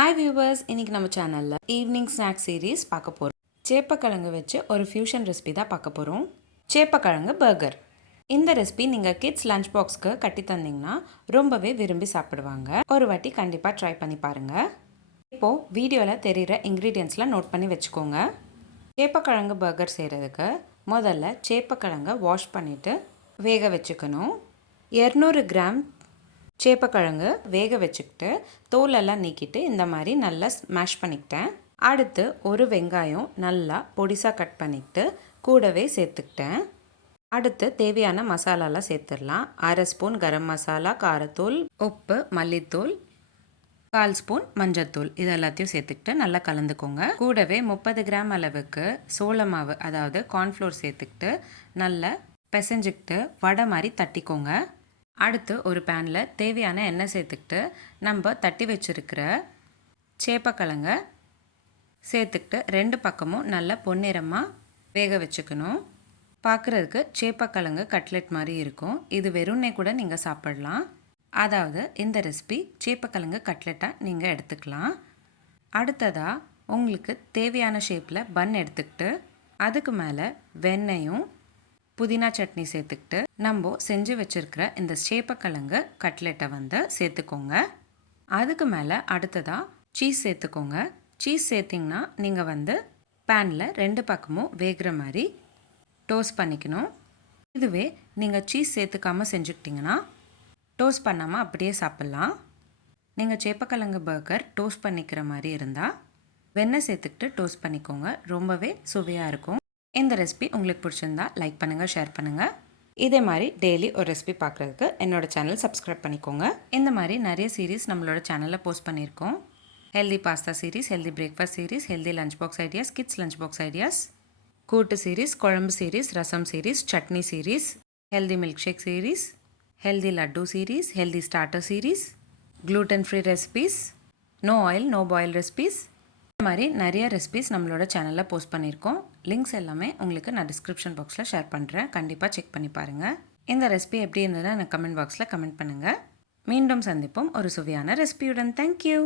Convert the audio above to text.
Hi viewers, இன்றைக்கி நம்ம சேனலில் ஈவினிங் ஸ்நாக் சீரீஸ் பார்க்க போகிறோம். சேப்பக்கிழங்கு வச்சு ஒரு ஃபியூஷன் ரெசிபி தான் பார்க்க போகிறோம். சேப்பக்கிழங்கு பர்கர். இந்த ரெசிபி நீங்கள் கிட்ஸ் லஞ்ச் பாக்ஸ்க்கு கட்டி தந்தீங்கன்னா ரொம்பவே விரும்பி சாப்பிடுவாங்க. ஒரு வாட்டி கண்டிப்பாக ட்ரை பண்ணி பாருங்கள். இப்போது வீடியோவில் தெரிகிற இன்க்ரீடியன்ட்ஸ்லாம் நோட் பண்ணி வச்சுக்கோங்க. சேப்பக்கிழங்கு பர்கர் செய்கிறதுக்கு முதல்ல சேப்பக்கிழங்கை வாஷ் பண்ணிவிட்டு வேக வச்சுக்கணும். 200 கிராம் சேப்பக்கிழங்கு வேக வச்சுக்கிட்டு தோலெல்லாம் நீக்கிட்டு இந்த மாதிரி நல்லா ஸ்மாஷ் பண்ணிக்கிட்டேன். அடுத்து ஒரு வெங்காயம் நல்லா பொடிசாக கட் பண்ணிக்கிட்டு கூடவே சேர்த்துக்கிட்டேன். அடுத்து தேவையான மசாலாலாம் சேர்த்துடலாம். 1/2 ஸ்பூன் கரம் மசாலா, காரத்தூள், உப்பு, மல்லித்தூள், 1/4 ஸ்பூன் மஞ்சத்தூள், இது எல்லாத்தையும் சேர்த்துக்கிட்டு நல்லா கலந்துக்கோங்க. கூடவே 30 கிராம் அளவுக்கு சோள மாவு, அதாவது கார்ன்ஃப்ளோர் சேர்த்துக்கிட்டு நல்லா பிசைஞ்சிக்கிட்டு வடை மாதிரி தட்டிக்கோங்க. அடுத்து ஒரு பேனில் தேவையான எண்ணெய் சேர்த்துக்கிட்டு நம்ம தட்டி வச்சுருக்கிற சேப்பக்கிழங்கை சேர்த்துக்கிட்டு 2 பக்கமும் நல்லா பொன்னிறமாக வேக வச்சுக்கணும். பார்க்குறதுக்கு சேப்பக்கிழங்கு கட்லெட் மாதிரி இருக்கும். இது வெறும்னே கூட நீங்கள் சாப்பிடலாம். அதாவது இந்த ரெசிபி சேப்பக்கிழங்கு கட்லெட்டாக நீங்கள் எடுத்துக்கலாம். அடுத்ததாக உங்களுக்கு தேவையான ஷேப்பில் பன் எடுத்துக்கிட்டு அதுக்கு மேலே வெண்ணெயும் புதினா சட்னி சேர்த்துக்கிட்டு நம்ம செஞ்சு வச்சுருக்கிற இந்த சேப்பக்கிழங்கு கட்லெட்டை சேர்த்துக்கோங்க. அதுக்கு மேலே அடுத்ததாக சீஸ் சேர்த்துக்கோங்க. சீஸ் சேர்த்திங்கன்னா நீங்கள் பேனில் 2 பக்கமும் வேகிற மாதிரி டோஸ்ட் பண்ணிக்கணும். இதுவே நீங்கள் சீஸ் சேர்த்துக்காமல் செஞ்சுக்கிட்டிங்கன்னா டோஸ்ட் பண்ணாமல் அப்படியே சாப்பிட்லாம். நீங்கள் சேப்பக்கிழங்கு பர்கர் டோஸ்ட் பண்ணிக்கிற மாதிரி இருந்தால் வெண்ணெய் சேர்த்துக்கிட்டு டோஸ்ட் பண்ணிக்கோங்க. ரொம்பவே சுவையாக இருக்கும். இந்த ரெசிபி உங்களுக்கு பிடிச்சிருந்தா லைக் பண்ணுங்கள், ஷேர் பண்ணுங்கள். இதே மாதிரி டெய்லி ஒரு ரெசிபி பார்க்குறதுக்கு என்னோடய சேனல் சப்ஸ்கிரைப் பண்ணிக்கோங்க. இந்த மாதிரி நிறைய சீரீஸ் நம்மளோட சேனலில் போஸ்ட் பண்ணியிருக்கோம். Healthy pasta series, healthy breakfast series, healthy lunch box ideas, kids lunch box ideas, kootu series, kuzhambu series, rasam series, chutney series, healthy milk shake series, healthy laddu series, healthy starter series, gluten free recipes, no oil no boil recipes, இந்த மாதிரி நிறைய recipes நம்மளோட சேனலில் post பண்ணியிருக்கோம். Links எல்லாமே உங்களுக்கு நான் description பாக்ஸில் ஷேர் பண்ணுறேன். கண்டிப்பாக செக் பண்ணி பாருங்கள். இந்த ரெசிபி எப்படி இருந்ததுன்னு எனக்கு கமெண்ட் பாக்ஸில் கமெண்ட் பண்ணுங்கள். மீண்டும் சந்திப்போம் ஒரு சுவையான ரெசிபியுடன். தேங்க்யூ.